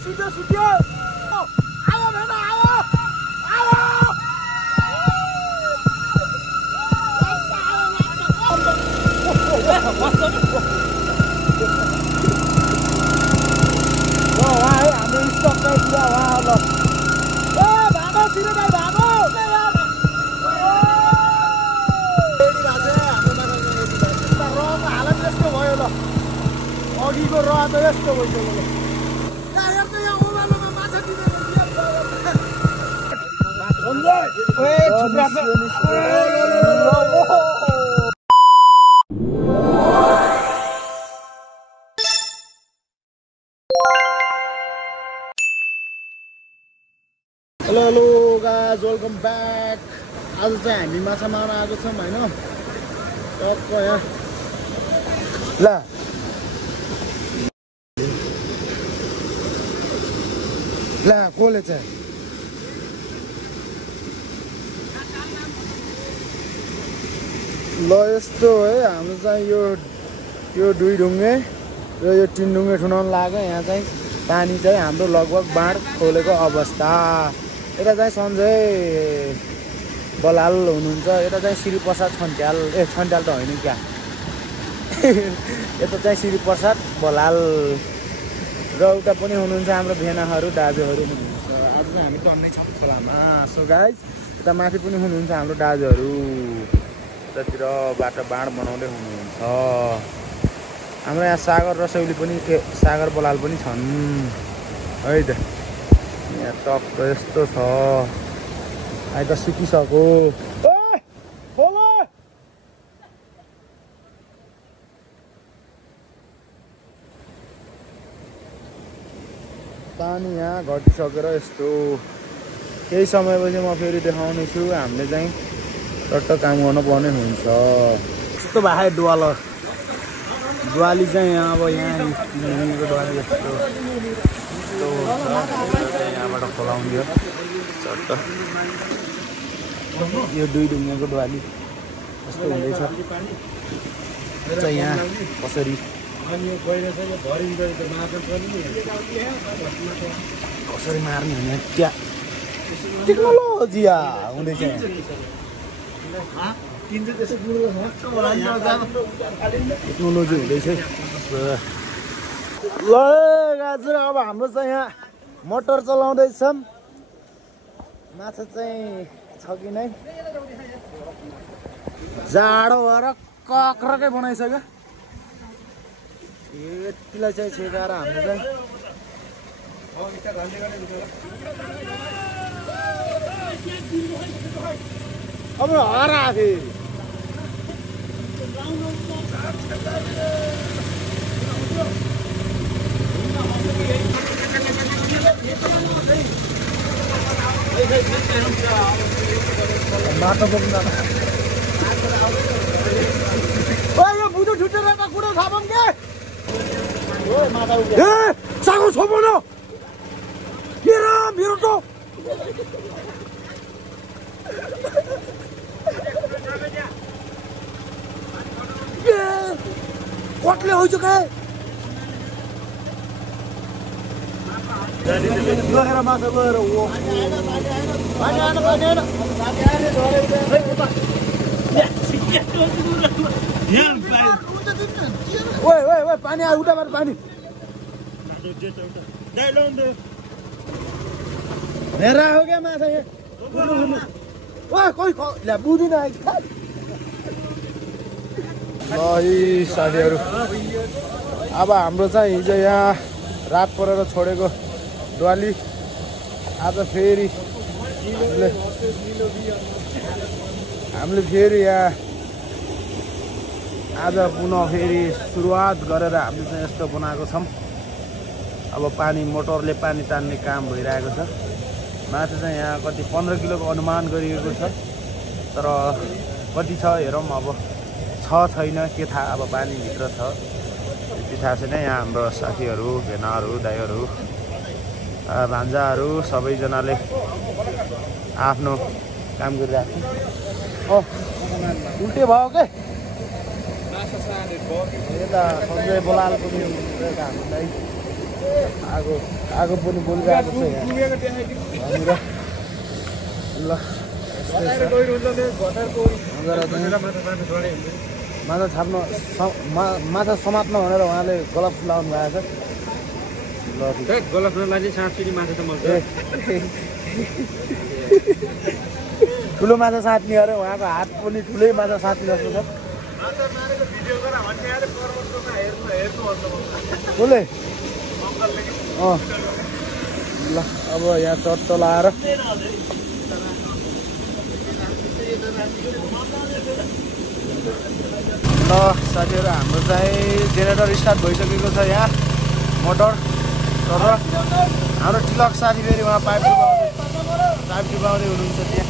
सुत्यो आयो भेना आयो हाम्रो स्टकमा पुरा वहाँ ल भागो सिरे भाइ भागो रङको हालत यस्तो भयो ल अघिको रह त यस्तो भइसक्यो ल हेर्नु यहाँ ओह्रालोमा माछा हेलो गाइज वेलकम ब्याक आज चाहिँ हामी माछा मार्न आएको छौँ होइन टक्क यहाँ ला कसले चाहिँ ल यस्तो है हाम्रो चाहिँ यो दुई ढुङ्गे र यो तिन ढुङ्गे ठुनाउन लाग्यो यहाँ चाहिँ पानी चाहिँ हाम्रो लगभग बाँड खोलेको अवस्था यता चाहिँ सञ्जय बलाल हुनुहुन्छ यता चाहिँ श्रीप्रसाद छन्ट्याल छन्ट्याल त होइन क्या यता चाहिँ श्रीप्रसाद बलाल र उता पनि हुनुहुन्छ हाम्रो भेनाहरू दाजुहरू हुनुहुन्छ आज चाहिँ हामी टन्नै छौँ खोलामा सो गाइज यता माथि पनि हुनुहुन्छ हाम्रो दाजुहरू यतातिर बाटो बाँड बनाउँदै हुनुहुन्छ हाम्रो यहाँ सागर रसौली पनि सागर बलाल पनि छन् है त यहाँ टक्क यस्तो छ अहिले त सुकिसक्यो पानी यहाँ घटिसकेर यस्तो केही समयपछि म फेरि देखाउने छु हामीले चाहिँ टट्ट काम गर्नुपर्ने हुन्छ यस्तो भए दुवाली चाहिँ यहाँ अब यहाँ दुवाली यस्तो यहाँबाट खोलाउँदियो चट्ट यो दुई ढुङ्गाको दुवाली यस्तो हुँदैछ चाहिँ यहाँ कसरी मार्ने भने त्यहाँ टेक्नोलोजी हुँदैछ टेक्नोलोजी हुँदैछ ल गाजर अब हाम्रो चाहिँ यहाँ मोटर चलाउँदैछौँ माछा चाहिँ छ कि नै जाडो भएर कक्रकै बनाइसक्यो यतिलाई चाहिँ छेकाएर हाम्रो चाहिँ अब हरा फेरि बाटो बोक्नु यो बुधो छुटेर कुरो थाहा पाऊँ के सागो छोपन के र मेरो त कटले होइछ के लगेर माछा गएर ओए पानी आयो उठाबाट पानी हेरा हो क्या माछा यहाँ कोही बुझिन ल साथीहरू अब हाम्रो चाहिँ हिजो यहाँ रात परेर छोडेको दुवाली आज फेरि हामीले फेरि यहाँ आज पुनः फेरि सुरुवात गरेर हामीले चाहिँ यस्तो बनाएको छौँ अब पानी मोटरले पानी तान्ने काम भइरहेको छ माछा चाहिँ यहाँ कति 15 किलोको अनुमान गरिएको छ तर कति छ हेरौँ अब छैन के थाहा अब पानीभित्र छ त्यति थाहा छैन यहाँ हाम्रो साथीहरू भेनाहरू दाइहरू भान्जाहरू सबैजनाले आफ्नो काम गरिरहेको छ उल्टे भयो के यता सञ्जय बलाल पनि हाम्रो दाइ आगो पनि बोलिरहेको छ यहाँनिर ल माछा छाप्न माछा समात्न भनेर उहाँले ग्लभ्स लाउनु भएको छ गलत नलागे साँच्चै माछा त मर्छ ठुलो माछा साट्ने अरे उहाँको हात पनि ठुलै माछा साट्ने जस्तो छ कसले ल अब यहाँ चट्ट लाएर ल साथीहरू हाम्रो चाहिँ जेनेरेटर स्टार्ट भइसकेको छ यहाँ मोटर तर हाम्रो टिलक साथी फेरि उहाँ पाइप डुबाउँदै हुनुहुन्छ त्यहाँ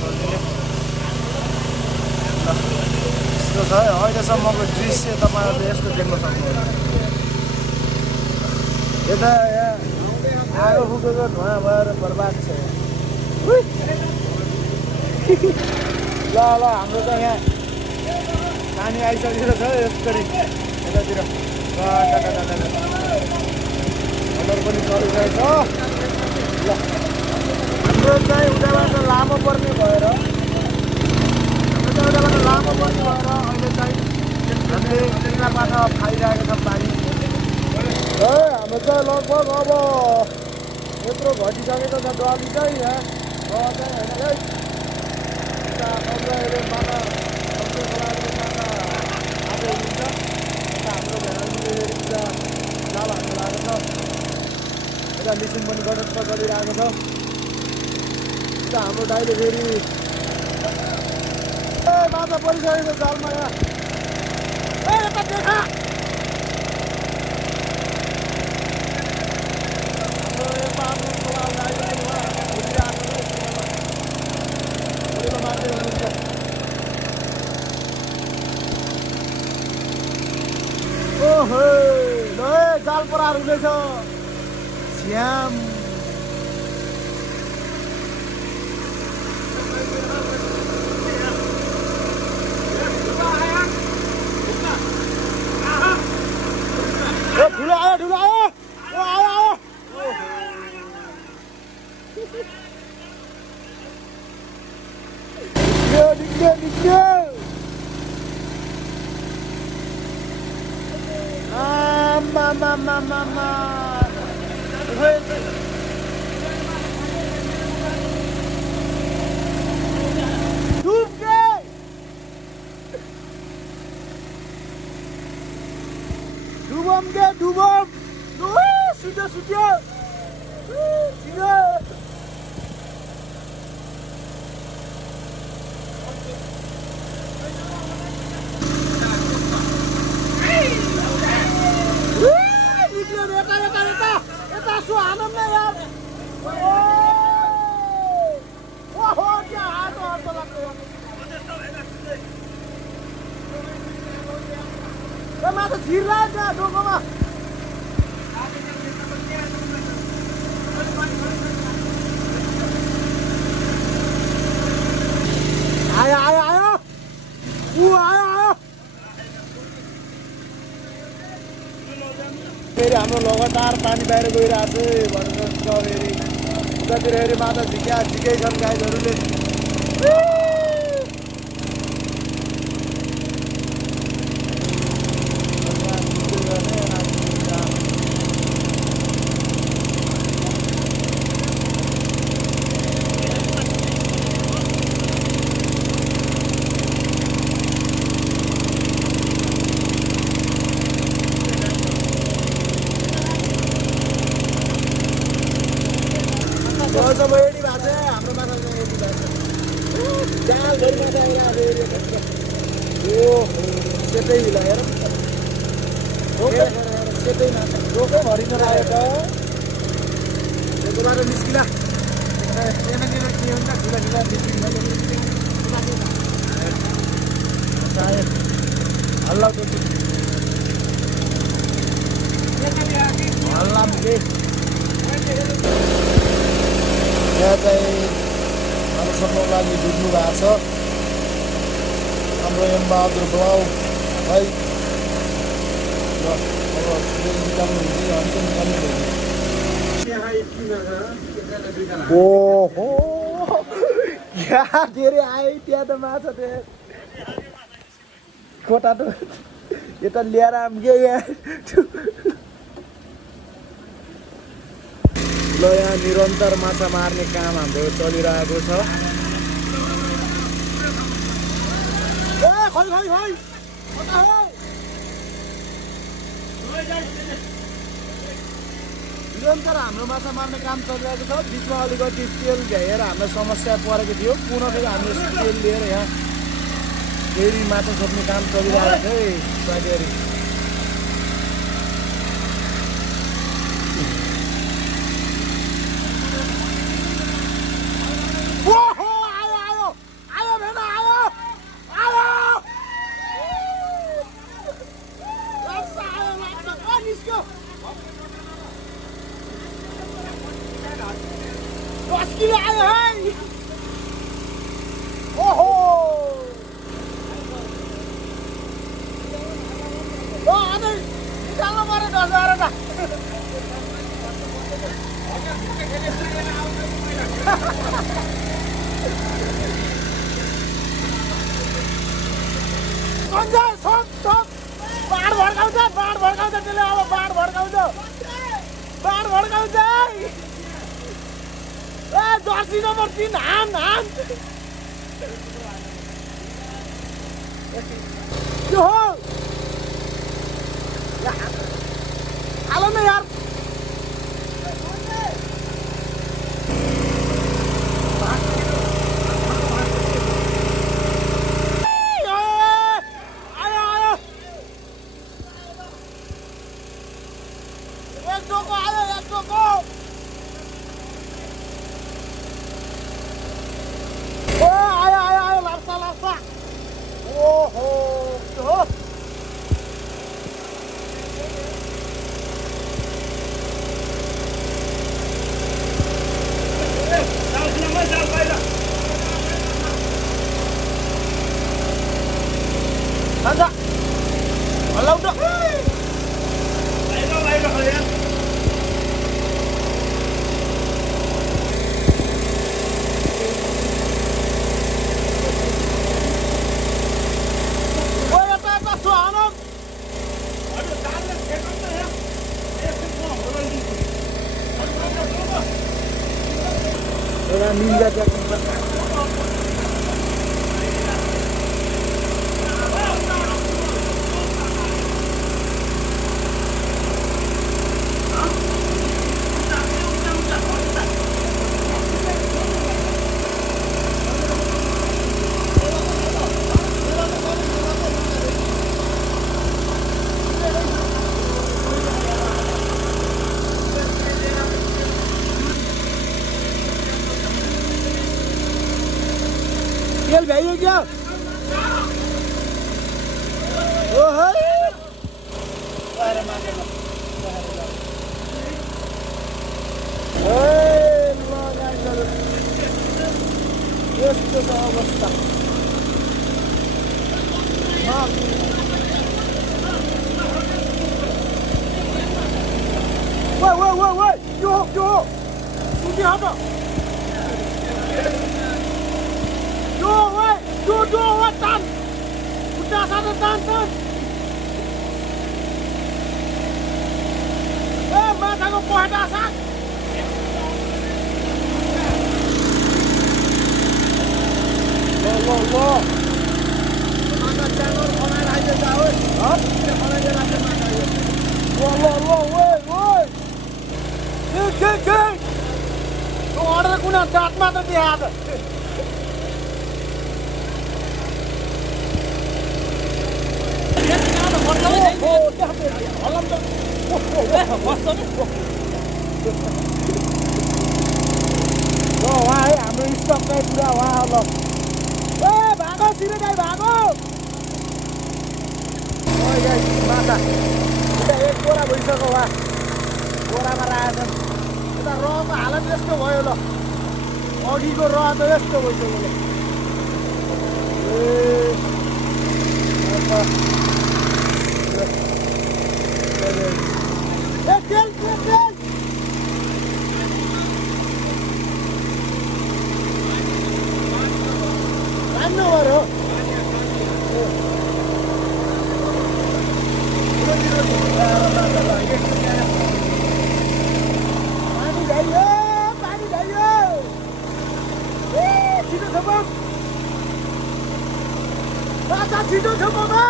सजिलै ल यस्तो छ अहिलेसम्मको दृश्य तपाईँहरूले यस्तो देख्न सक्नुहुन्छ यता यहाँ आगो फुकेको धुवा भएर बर्बाद छ ल हाम्रो त यहाँ पानी आइसकेको छ यसरी यतातिर मोटर पनि चलिरहेको छ ल हाम्रो चाहिँ उताबाट लामो पर्ने भएर अहिले चाहिँ हामीले किनारबाट खाइरहेको छ पानी हाम्रो चाहिँ लगभग अब यत्रो घटिसकेको छ डली चाहिँ यहाँ चाहिँ होइन है माछा हाम्रो भेडाले जाल हाल्नु लागेको छ यता मिसिन पनि गडक्क चलिरहेको छ यता हाम्रो दाइले फेरि माछा परिसकेको जालमा यहाँ यता देखा ओहो जाल परार हुँदैछ झ्याम ठुलो आयो आयो निक्ल्यो Mama. Dubam. Sudah. Sudah. Eta suara mana ya? Wah, dia ada lagi. Kamu tuh gila aja, dong kamu. Ayo. Ayo. फेरि हाम्रो लगातार पानी बाहिर गइरहेको छ भनेर फेरि उतातिर फेरि माछा झिकै छन् गाईहरूले सब यति भएको छ हाम्रो माछा यति भएको छ जाल धरि माछा आइरहेको छ ओ सेतै हिलाएर सेतै माछा रोकै भरिन लाग्यो त यसबाट निस्किला यहाँ के हुन्छ ठुला सायद हल्ला के यहाँ चाहिँ माछाको लागि डुब्नु भएको छ हाम्रो एम बहादुर बाउ है ओहो यहाँ धेरै आयो त्यहाँ त माछा त्यहाँ खोटा त यता ल्याएर आम के यहाँ ल यहाँ निरन्तर माछा मार्ने काम हाम्रो चलिरहेको छ निरन्तर हाम्रो माछा मार्ने काम चलिरहेको छ बिचमा अलिकति तेल भ्याएर हामीलाई समस्या परेको थियो पुनः फेरि हामीले तेल लिएर यहाँ फेरि माछा छोप्ने काम चलिरहेको छ है साथीहरू जर्सी नम्बर 3 हान यो हो हाल न यार ninja तेल भ्याइयो क्या ओहो यस्तो छ अवस्था यो सुन्दै हो tan udah sana tan masa ko po hadasan lo mana janur khonai aja jauh khonai aja mata lo woi ke lo order kuna dat mata dia वहाँ है हाम्रो स्टक चाहिँ पुरा वहाँ ल भागो सिधै गाई भागो माछा यता एक बोरा भइसक्यो वहाँ बोरामा राखेछन् यता रहको हालत यस्तो भयो ल अघिको रह त यस्तो भइसक्यो छिटो छ बाबा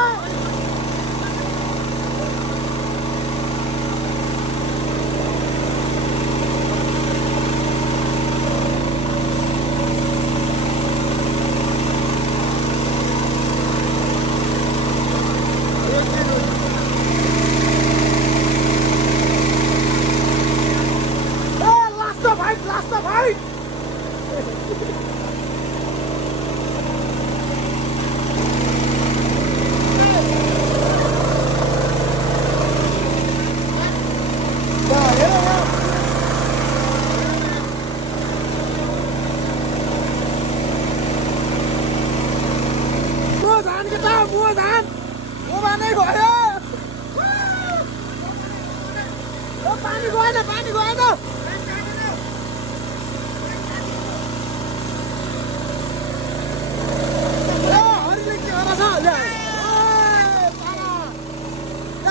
लास्ट भाइ पानी गएन हरिले के गर्छ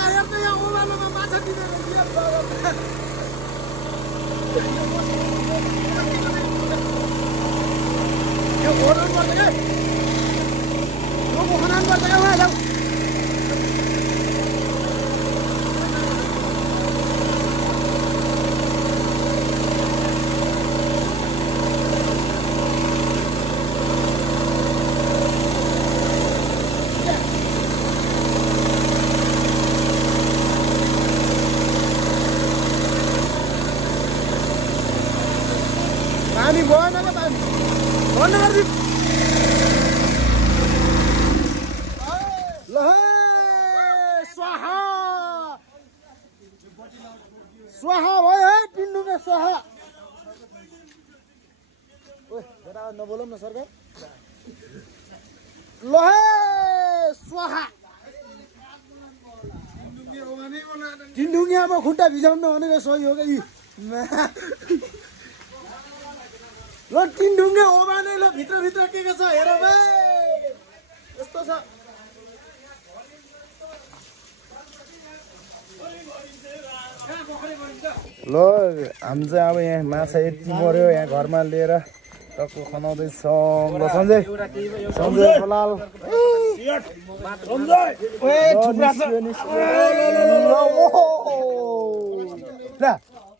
हेर्नु यहाँ ओभालोमा माछा दिँदैन यो घोडन पर्छ क्या यो खनान पर्छ क्या उहाँ जाऊ पानी गएन क्या पानी बन्द गरिदिउँ ल स्वाहा स्वाहा भयो है टिन्डुमा स्वाहा नबोलौँ न सरकार ल स्वाहा टिन्डुङ्गियामा खुट्टा भिजाउनु भनेको सही हो कि ल टिन्डुङ्गे ओबाने ल भित्र के छ हेर बे यस्तो छ ल हामी चाहिँ अब यहाँ माछा यति मर्यो यहाँ घरमा लिएर टक्क खनाउँदैछौँ ल सञ्जय बलाल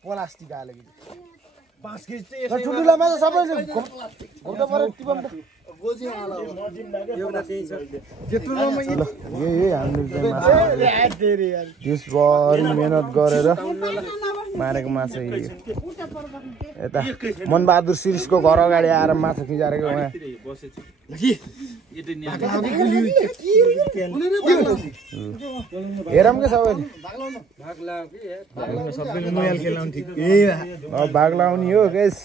प्लास्टिक हालेको 5 केजी ठुल्ठुला माछा सबैले घोप्दा पऱ्यो टिपम गोजी हाल एउटा त्यही छ त्यत्रो लम्बा यही हामीले देशभरि मेहनत गरेर मारेको माछा यता मनबहादुर शिरिषको घर अगाडि आएर माछा खिचारेको उहाँ हेरौँ के सबैले भाग लाउने हो गेस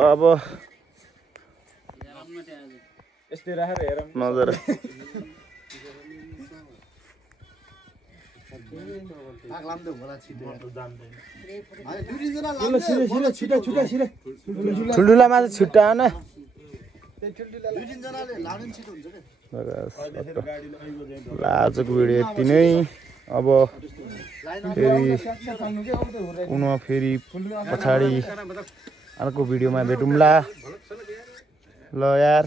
अब यस्तै राखेर हेरौँ नजर ठुल्ठुला माछा छिट्टा आउन आजको भिडियो यति नै अब फेरि पछाडि अर्को भिडियोमा भेटौँला ल यार